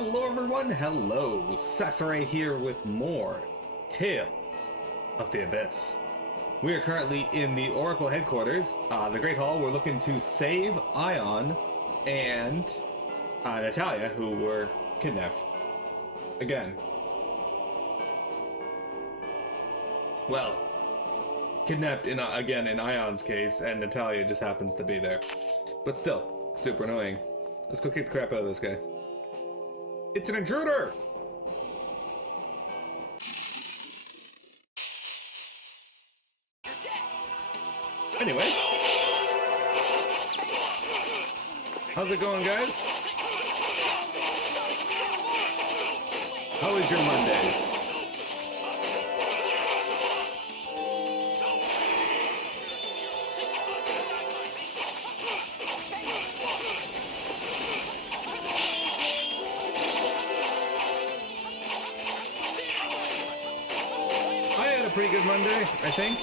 Hello everyone, hello, Sasare here with more Tales of the Abyss. We are currently in the Oracle headquarters, the Great Hall. We're looking to save Ion and Natalia, who were kidnapped. Again. Well, kidnapped again in Ion's case, and Natalia just happens to be there. But still, super annoying. Let's go kick the crap out of this guy. It's an intruder! Anyway. How's it going, guys? How was your Mondays? Pretty good Monday, I think.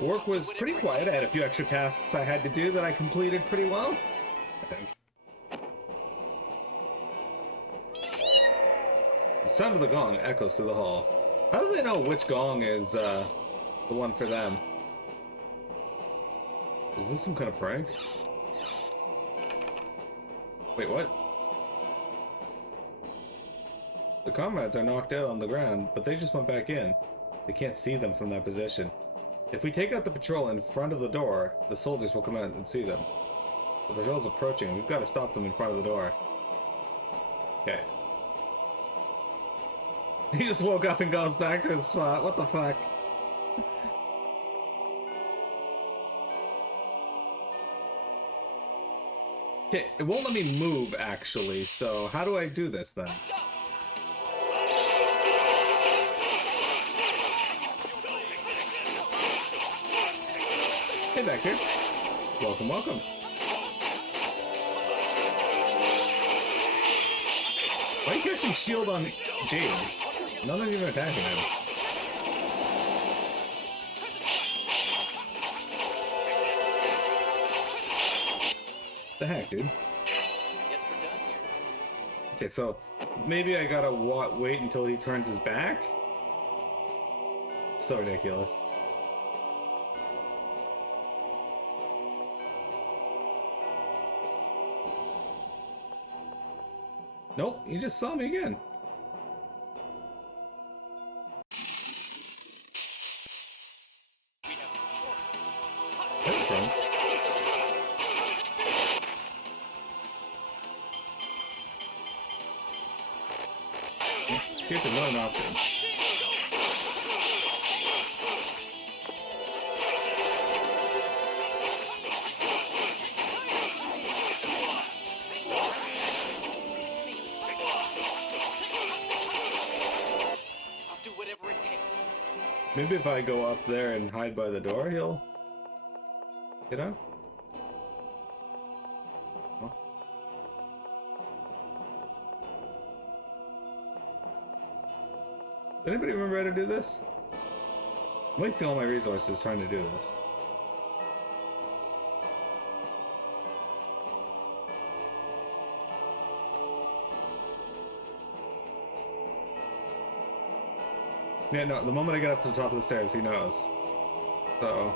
Work was pretty quiet. I had a few extra tasks I had to do that I completed pretty well, I think. The sound of the gong echoes through the hall. How do they know which gong is the one for them? Is this some kind of prank? Wait, what? The comrades are knocked out on the ground, but they just went back in. They can't see them from that position. If we take out the patrol in front of the door, the soldiers will come out and see them. The patrol's approaching. We've got to stop them in front of the door. Okay. He just woke up and goes back to his spot. What the fuck? Okay, it won't let me move, actually, so how do I do this, then? Hey back here. Welcome, welcome. Why are you casting shield on Jade? None of you are attacking him. The heck, dude? Guess we're done here. Okay, so maybe I gotta wait until he turns his back? So ridiculous. Nope, he just saw me again. We have no choice. That's fun. Escape is not an option. Maybe if I go up there and hide by the door, he'll get out. Oh. Does anybody remember how to do this? I'm wasting all my resources trying to do this. Yeah, no, the moment I get up to the top of the stairs, he knows. So...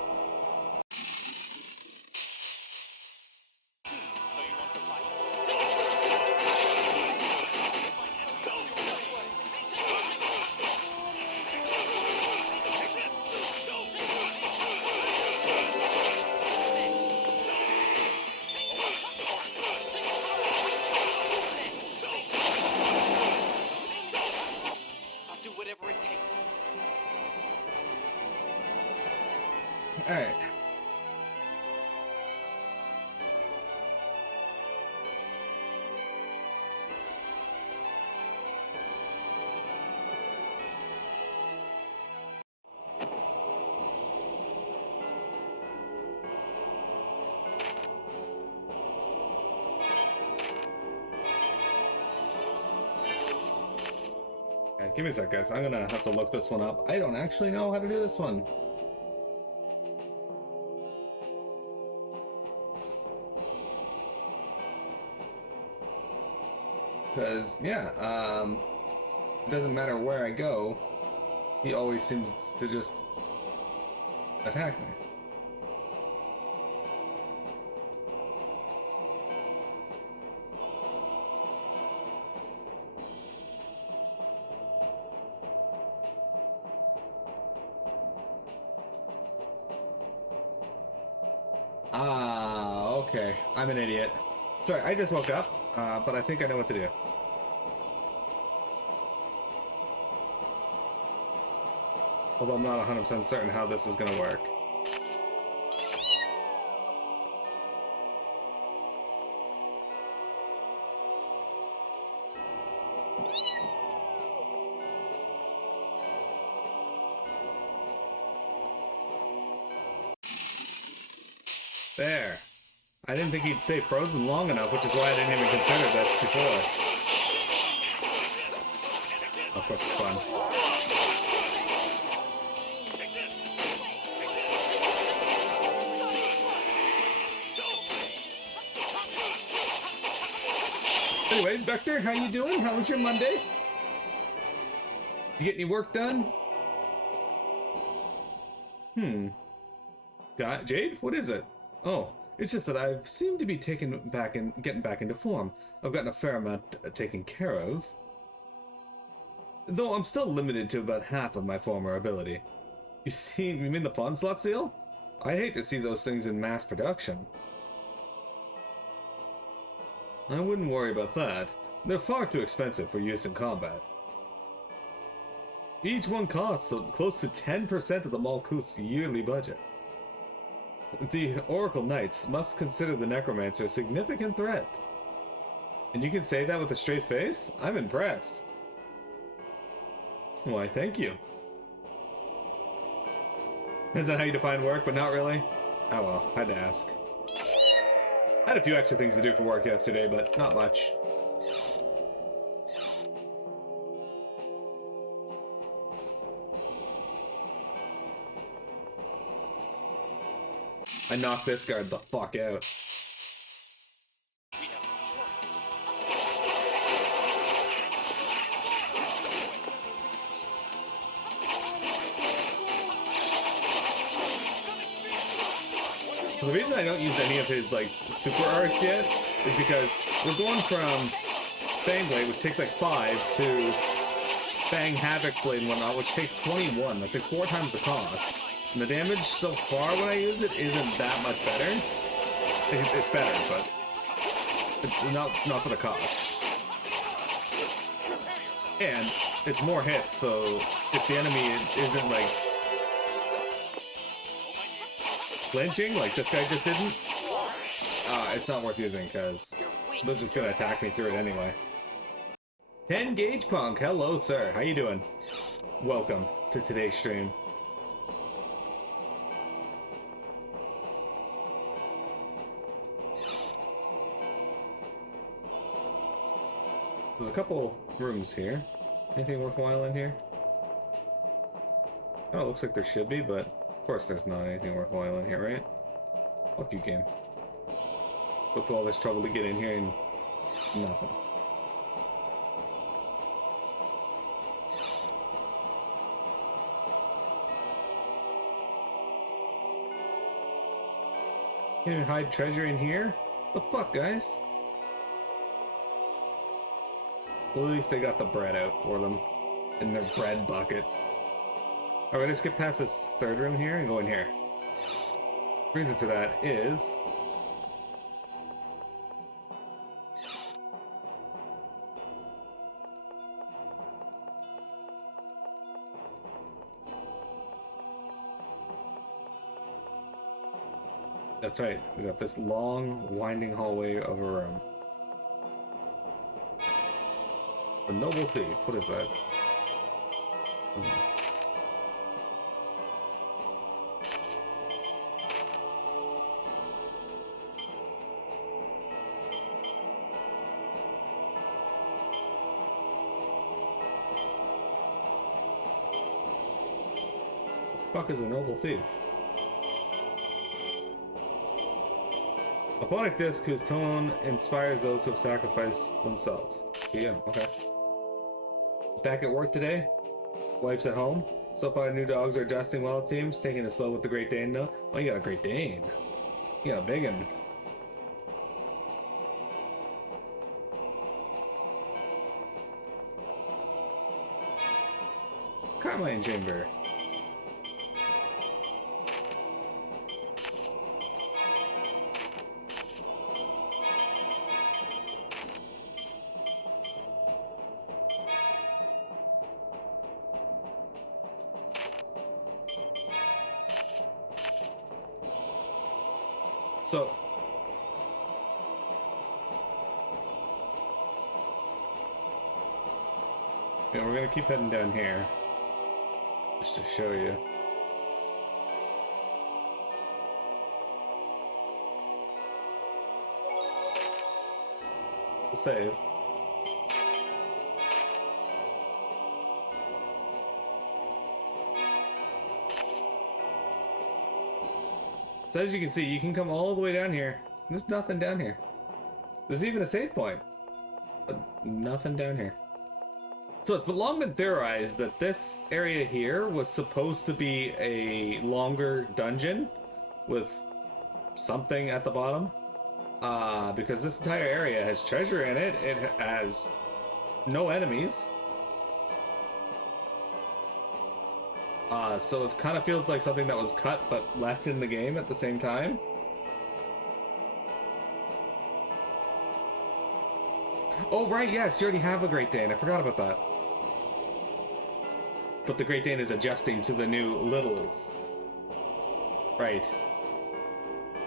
So you want to fight? I'll do whatever it takes. Alright. Okay, give me a sec, guys. I'm gonna have to look this one up. I don't actually know how to do this one. Because, yeah, it doesn't matter where I go, he always seems to just attack me. Ah, okay. I'm an idiot. Sorry, I just woke up, but I think I know what to do. Although I'm not 100% certain how this is going to work. There. I didn't think he'd stay frozen long enough, which is why I didn't even consider that before. Of course it's fun. Anyway, Vector, how you doing? How was your Monday? Did you get any work done? Jade? What is it? Oh, it's just that I've seemed to be getting back into form. I've gotten a fair amount taken care of. Though I'm still limited to about half of my former ability. You mean the pawn slot seal? I hate to see those things in mass production. I wouldn't worry about that. They're far too expensive for use in combat. Each one costs close to 10% of the Malkuth's yearly budget. The Oracle Knights must consider the Necromancer a significant threat. And you can say that with a straight face? I'm impressed. Why, thank you. Depends on how you define work, but not really. Oh well, had to ask. I had a few extra things to do for work yesterday, but not much. I knocked this guard the fuck out. We have no choice. So the reason I don't use any of his like super arts yet is because we're going from Fang Blade, which takes like 5, to Fang Havoc Blade and whatnot, which takes 21. That's like 4 times the cost. And the damage so far when I use it isn't that much better. It's better, but it's not for the cost. And it's more hits, so if the enemy isn't like flinching, like this guy just didn't, it's not worth using because they're just gonna attack me through it anyway. 10 Gauge Punk, hello sir, how you doing? Welcome to today's stream. There's a couple rooms here. Anything worthwhile in here? Oh, it looks like there should be, but of course there's not anything worthwhile in here, right? Fuck you, game. Go through all this trouble to get in here and nothing. Can't even hide treasure in here? The fuck, guys? Well, at least they got the bread out for them in their bread bucket. Alright, let's get past this third room here and go in here. Reason for that is that's right, we got this long, winding hallway of a room. The Noble Thief, what is that? What the fuck is a Noble Thief? A poetic disc whose tone inspires those who have sacrificed themselves. PM, okay. Back at work today? Wife's at home? So far, new dogs are adjusting well, it seems. Taking it slow with the Great Dane, though. Oh, you got a Great Dane. You got a big one. Carmine Chamber. So, yeah, we're gonna keep heading down here, just to show you. We'll save. So as you can see, you can come all the way down here. There's nothing down here. There's even a save point, but nothing down here. So it's long been theorized that this area here was supposed to be a longer dungeon with something at the bottom. Because this entire area has treasure in it. It has no enemies. So it kind of feels like something that was cut but left in the game at the same time. Oh, right, yes, you already have a Great Dane. I forgot about that. But the Great Dane is adjusting to the new littles. Right.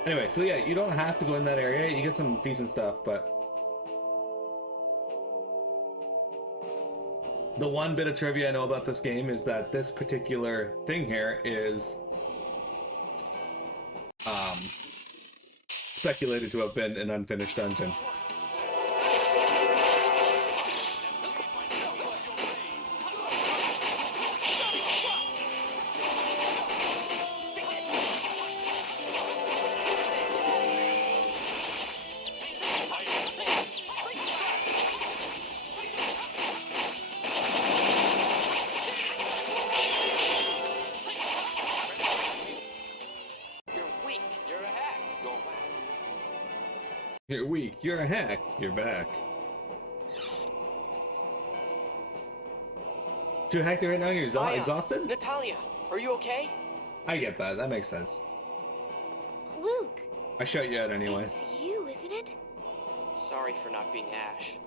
Anyway, so yeah, you don't have to go in that area. You get some decent stuff, but... The one bit of trivia I know about this game is that this particular thing here is speculated to have been an unfinished dungeon. You're weak, you're a hack, you're back. Too hacked right now and you're exhausted? Natalia, are you okay? I get that, that makes sense. Luke! I shut you out anyway. It's you, isn't it? Sorry for not being Ash.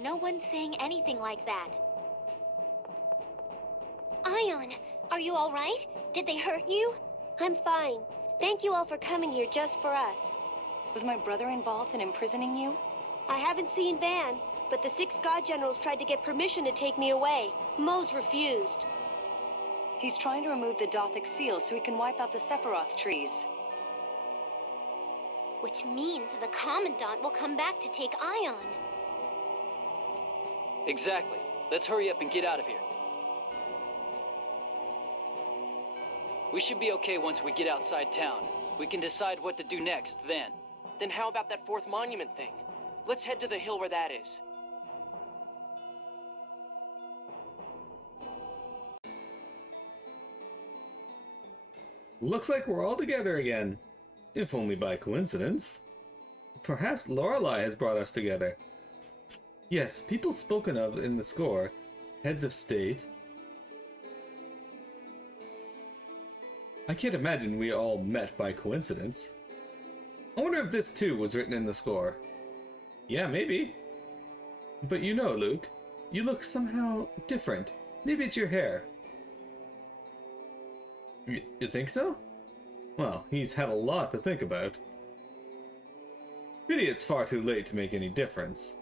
No one's saying anything like that. Ion, are you all right? Did they hurt you? I'm fine. Thank you all for coming here just for us. Was my brother involved in imprisoning you? I haven't seen Van, but the 6 God Generals tried to get permission to take me away. Mose refused. He's trying to remove the Dothic seal so he can wipe out the Sephiroth trees. Which means the Commandant will come back to take Ion. Exactly. Let's hurry up and get out of here. We should be okay once we get outside town. We can decide what to do next then. Then how about that 4th monument thing? Let's head to the hill where that is. Looks like we're all together again. If only by coincidence. Perhaps Lorelei has brought us together. Yes, people spoken of in the score. Heads of state. I can't imagine we all met by coincidence. I wonder if this too was written in the score. Yeah, maybe. But you know, Luke, you look somehow different. Maybe it's your hair. You think so? Well, he's had a lot to think about. Pity it's far too late to make any difference.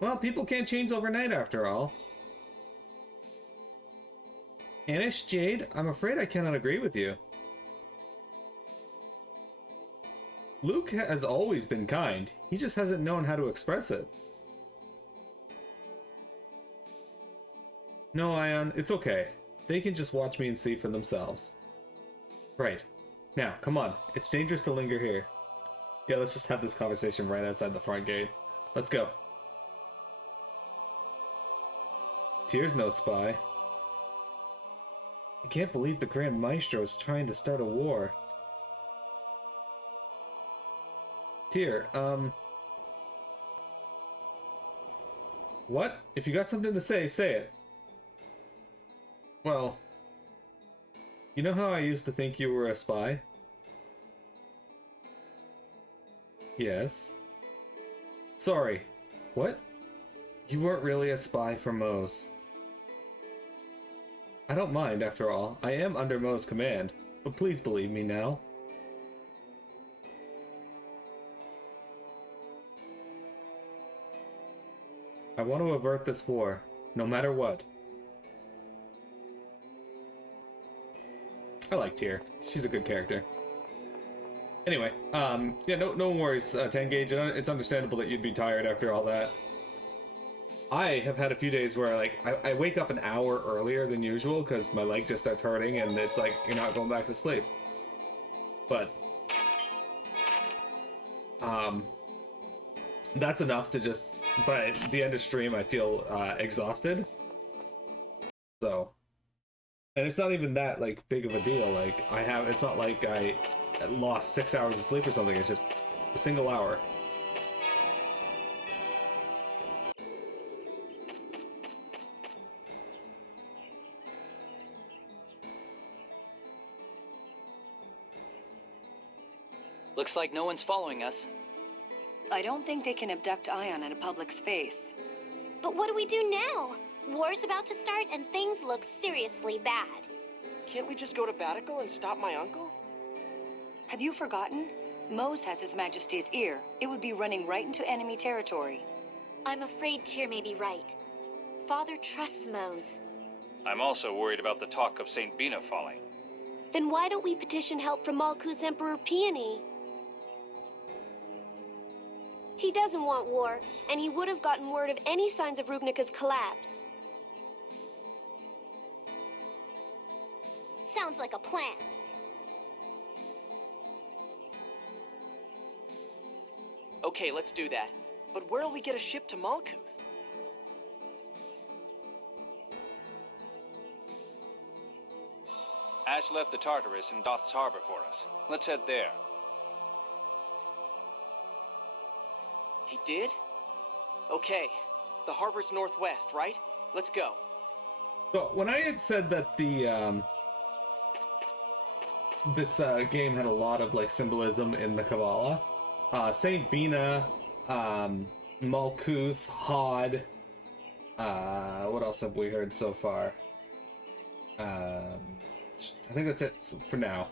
Well, people can't change overnight after all. Anish, Jade, I'm afraid I cannot agree with you. Luke has always been kind. He just hasn't known how to express it. No, Ion, it's okay. They can just watch me and see for themselves. Right. Now, come on. It's dangerous to linger here. Yeah, let's just have this conversation right outside the front gate. Let's go. Tyr's no spy. I can't believe the Grand Maestro is trying to start a war. Tyr, what? If you got something to say it. Well, you know how I used to think you were a spy? Yes. Sorry. What? You weren't really a spy for Mose. I don't mind, after all. I am under Mo's command, but please believe me now. I want to avert this war, no matter what. I like Tyr. She's a good character. Anyway, yeah, no worries, to engage. It's understandable that you'd be tired after all that. I have had a few days where, like, I wake up an hour earlier than usual because my leg just starts hurting and it's like, you're not going back to sleep. But, that's enough to just, by the end of stream, I feel, exhausted. So, and it's not even that, like, big of a deal. Like, it's not like I lost 6 hours of sleep or something. It's just a single hour. Looks like no one's following us. I don't think they can abduct Ion in a public space. But what do we do now? War's about to start and things look seriously bad. Can't we just go to Batical and stop my uncle? Have you forgotten? Mose has His Majesty's ear. It would be running right into enemy territory. I'm afraid Tyr may be right. Father trusts Mose. I'm also worried about the talk of St. Bina falling. Then why don't we petition help from Malkuth's Emperor Peony? He doesn't want war, and he would have gotten word of any signs of Rubnika's collapse. Sounds like a plan. Okay, let's do that. But where'll we get a ship to Malkuth? Ash left the Tartarus in Doth's Harbor for us. Let's head there. He did? Okay. The harbor's northwest, right? Let's go. So, when I had said that this game had a lot of, like, symbolism in the Kabbalah, Saint Bina, Malkuth, Hod, what else have we heard so far? I think that's it for now.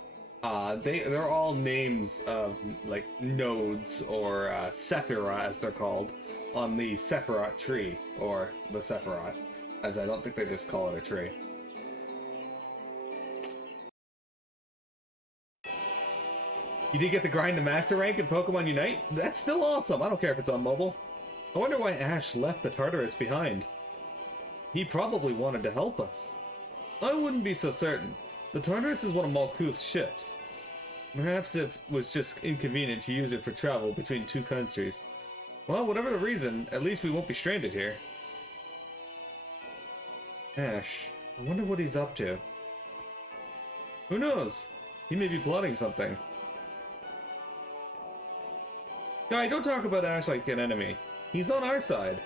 They're all names of, like, nodes, or Sephiroth, as they're called, on the Sephiroth tree, or the Sephiroth, as I don't think they just call it a tree. You did get the grind to master rank in Pokemon Unite? That's still awesome. I don't care if it's on mobile. I wonder why Ash left the Tartarus behind. He probably wanted to help us. I wouldn't be so certain. The Tartarus is one of Malkuth's ships. Perhaps it was just inconvenient to use it for travel between two countries. Well, whatever the reason, at least we won't be stranded here. Ash, I wonder what he's up to. Who knows? He may be plotting something. Guy, don't talk about Ash like an enemy. He's on our side.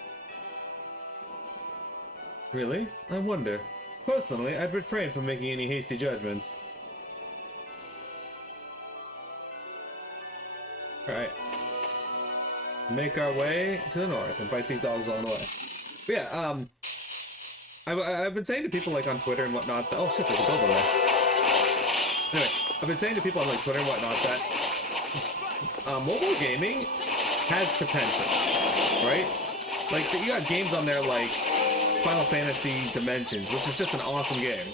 Really? I wonder. Personally, I'd refrain from making any hasty judgments. Alright. Make our way to the north and fight these dogs along the way. But yeah, I've been saying to people, like, on Twitter and whatnot that, oh shit, there's a building there. Anyway, I've been saying to people on, like, Twitter and whatnot that mobile gaming has potential, right? Like, you got games on there like Final Fantasy Dimensions, which is just an awesome game.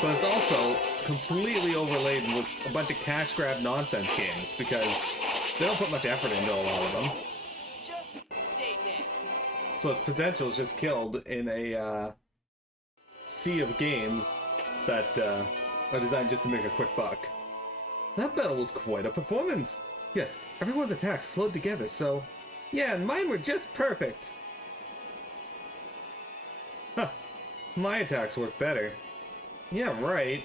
But it's also completely overladen with a bunch of cash grab nonsense games because they don't put much effort into a lot of them. Just stay dead. So its potential is just killed in a sea of games that are designed just to make a quick buck. That battle was quite a performance. Yes, everyone's attacks flowed together, so... Yeah, and mine were just perfect! Huh. My attacks work better. Yeah, right.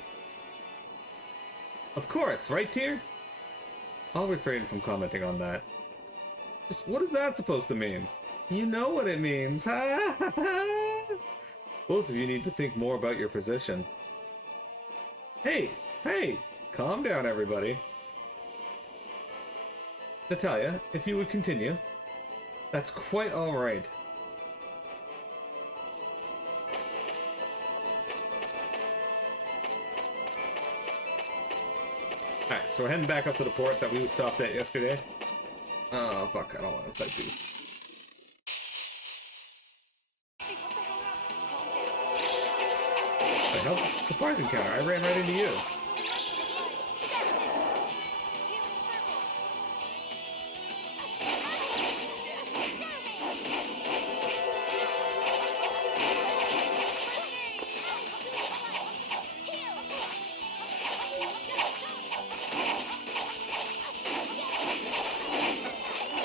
Of course, right, Tyr? I'll refrain from commenting on that. Just what is that supposed to mean? You know what it means. Both of you need to think more about your position. Hey! Hey! Calm down, everybody. Natalia, if you would continue. That's quite alright. Alright, so we're heading back up to the port that we stopped at yesterday. Oh, fuck, I don't want to fight these. The hell's this surprising counter? I ran right into you.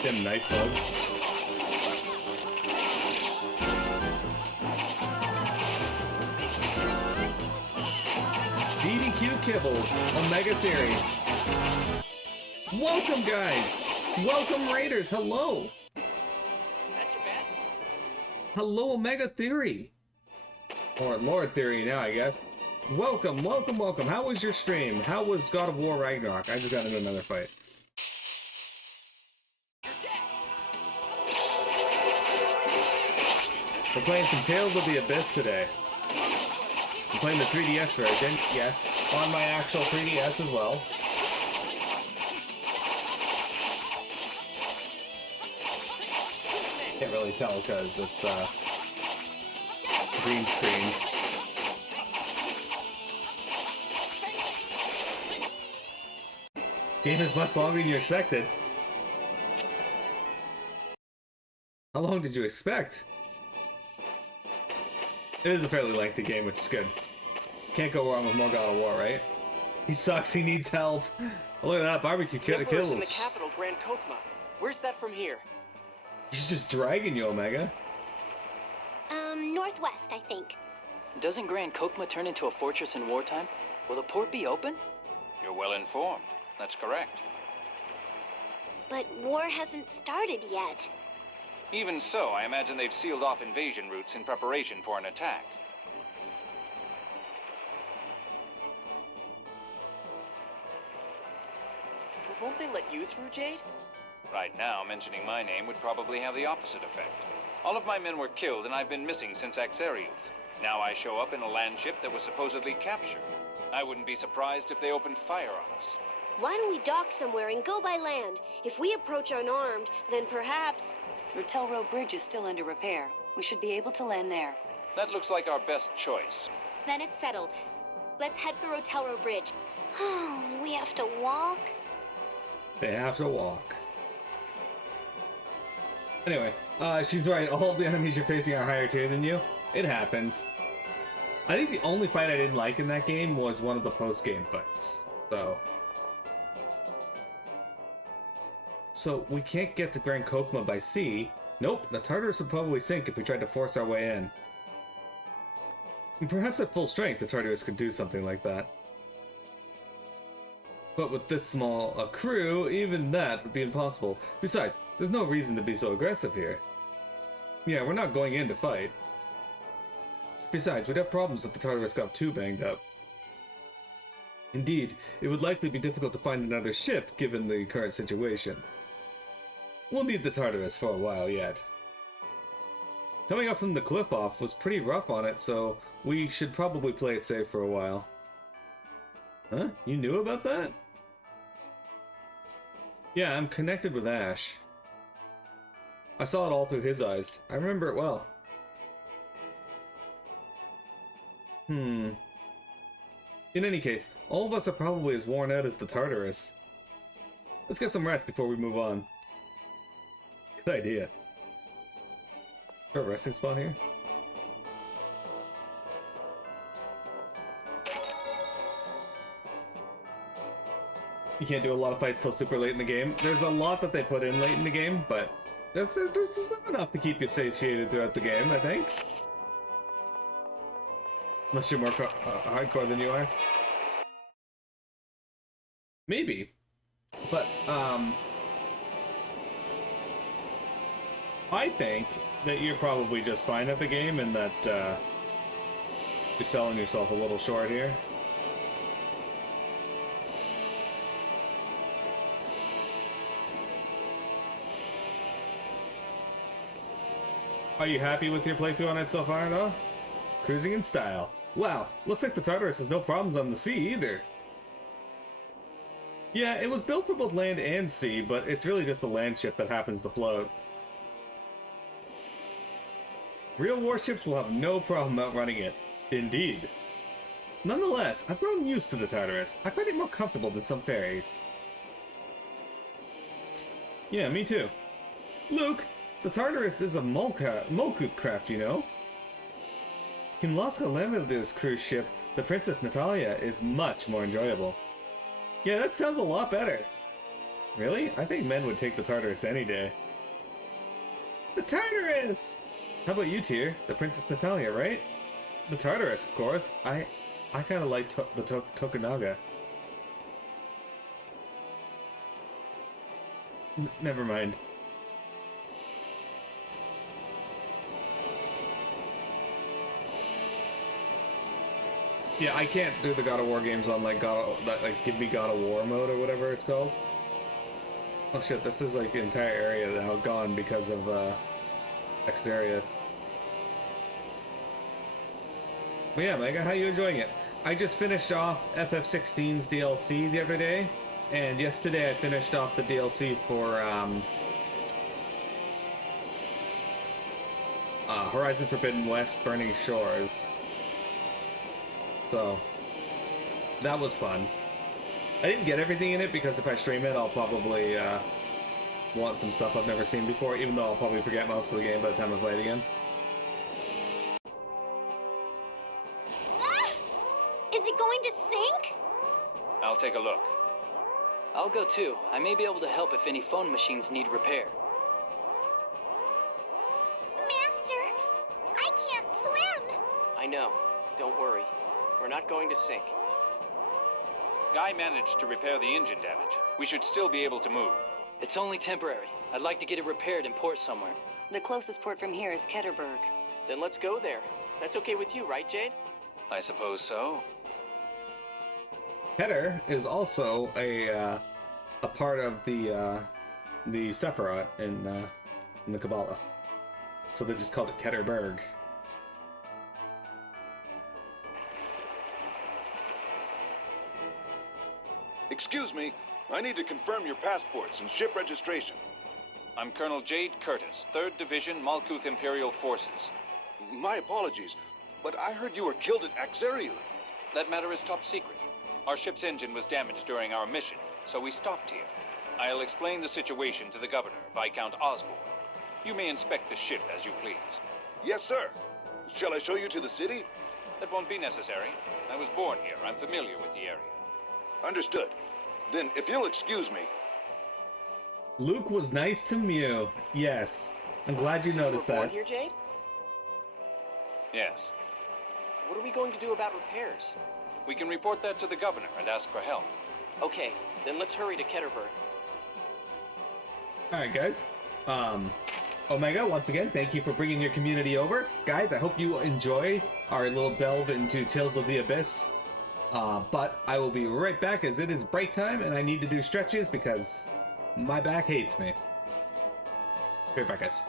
Them night bugs. BBQ Kibbles, Omega Theory. Welcome, guys! Welcome, Raiders! Hello! That's your best? Hello, Omega Theory! Or Lord Theory now, I guess. Welcome, welcome, welcome. How was your stream? How was God of War Ragnarok? I just got into another fight. We're playing some Tales of the Abyss today. I'm playing the 3DS version, yes, on my actual 3DS as well. Can't really tell because it's green screen. Game is much longer than you expected. How long did you expect? It is a fairly lengthy game, which is good. Can't go wrong with more God of War, right? He sucks, he needs help. Oh, look at that, barbecue The Emperor's kills. in the capital, Grand Kokma. Where's that from here? He's just dragging you, Omega. Northwest, I think. Doesn't Grand Kokma turn into a fortress in wartime? Will the port be open? You're well informed. That's correct. But war hasn't started yet. Even so, I imagine they've sealed off invasion routes in preparation for an attack. But won't they let you through, Jade? Right now, mentioning my name would probably have the opposite effect. All of my men were killed, and I've been missing since Axariuth. Now I show up in a land ship that was supposedly captured. I wouldn't be surprised if they opened fire on us. Why don't we dock somewhere and go by land? If we approach unarmed, then perhaps... Rotelro Bridge is still under repair. We should be able to land there. That looks like our best choice. Then it's settled. Let's head for Rotelro Bridge. We have to walk? They have to walk. Anyway, she's right. All the enemies you're facing are higher tier than you. It happens. I think the only fight I didn't like in that game was one of the post-game fights. So we can't get to Grand Kokma by sea. Nope, the Tartarus would probably sink if we tried to force our way in. And perhaps at full strength, the Tartarus could do something like that. But with this small a crew, even that would be impossible. Besides, there's no reason to be so aggressive here. Yeah, we're not going in to fight. Besides, we'd have problems if the Tartarus got too banged up. Indeed, it would likely be difficult to find another ship given the current situation. We'll need the Tartarus for a while yet. Coming up from the cliff off was pretty rough on it, so we should probably play it safe for a while. Huh? You knew about that? Yeah, I'm connected with Ash. I saw it all through his eyes. I remember it well. In any case, all of us are probably as worn out as the Tartarus. Let's get some rest before we move on. Good idea. Is there a resting spot here? You can't do a lot of fights till super late in the game. There's a lot that they put in late in the game, but there's enough to keep you satiated throughout the game, I think. Unless you're more hardcore than you are. Maybe. But, I think that you're probably just fine at the game and that, you're selling yourself a little short here. Are you happy with your playthrough on it so far, though? Cruising in style. Wow, looks like the Tartarus has no problems on the sea, either. Yeah, it was built for both land and sea, but it's really just a land ship that happens to float. Real warships will have no problem outrunning it. Indeed. Nonetheless, I've grown used to the Tartarus. I find it more comfortable than some ferries. Yeah, me too. Luke, the Tartarus is a Molkuth craft, you know? In Laska Lemurder's cruise ship, the Princess Natalia is much more enjoyable. Yeah, that sounds a lot better. Really? I think men would take the Tartarus any day. The Tartarus! How about you, Tyr? The Princess Natalia, right? The Tartarus, of course. I kind of like the Tokunaga. Never mind. Yeah, I can't do the God of War games on like give me God of War mode or whatever it's called. Oh shit, this is like the entire area now gone because of Exterior. But yeah, Mega, how you enjoying it? I just finished off FF16's DLC the other day, and yesterday I finished off the DLC for Horizon Forbidden West Burning Shores. So, that was fun. I didn't get everything in it because if I stream it, I'll probably want some stuff I've never seen before, even though I'll probably forget most of the game by the time I play it again. Ah! Is it going to sink? I'll take a look. I'll go too. I may be able to help if any phone machines need repair. Master, I can't swim. I know. Don't worry. We're not going to sink. Guy managed to repair the engine damage. We should still be able to move. It's only temporary. I'd like to get it repaired in port somewhere. The closest port from here is Ketterberg. Then let's go there. That's okay with you, right, Jade? I suppose so. Keter is also a part of the Sephiroth in the Kabbalah. So they just called it Ketterberg. Excuse me, I need to confirm your passports and ship registration. I'm Colonel Jade Curtis, 3rd Division, Malkuth Imperial Forces. My apologies, but I heard you were killed at Axariuth. That matter is top secret. Our ship's engine was damaged during our mission, so we stopped here. I'll explain the situation to the Governor, Viscount Osborne. You may inspect the ship as you please. Yes, sir. Shall I show you to the city? That won't be necessary. I was born here. I'm familiar with the area. Understood. Then, if you'll excuse me. Luke was nice to Mew. Yes. I'm glad you noticed you were that. born here, Jade? Yes. What are we going to do about repairs? We can report that to the Governor and ask for help. Okay, then let's hurry to Ketterberg. Alright, guys. Omega, once again, thank you for bringing your community over. Guys, I hope you enjoy our little delve into Tales of the Abyss. But I will be right back as it is break time and I need to do stretches because my back hates me. Be right back, guys.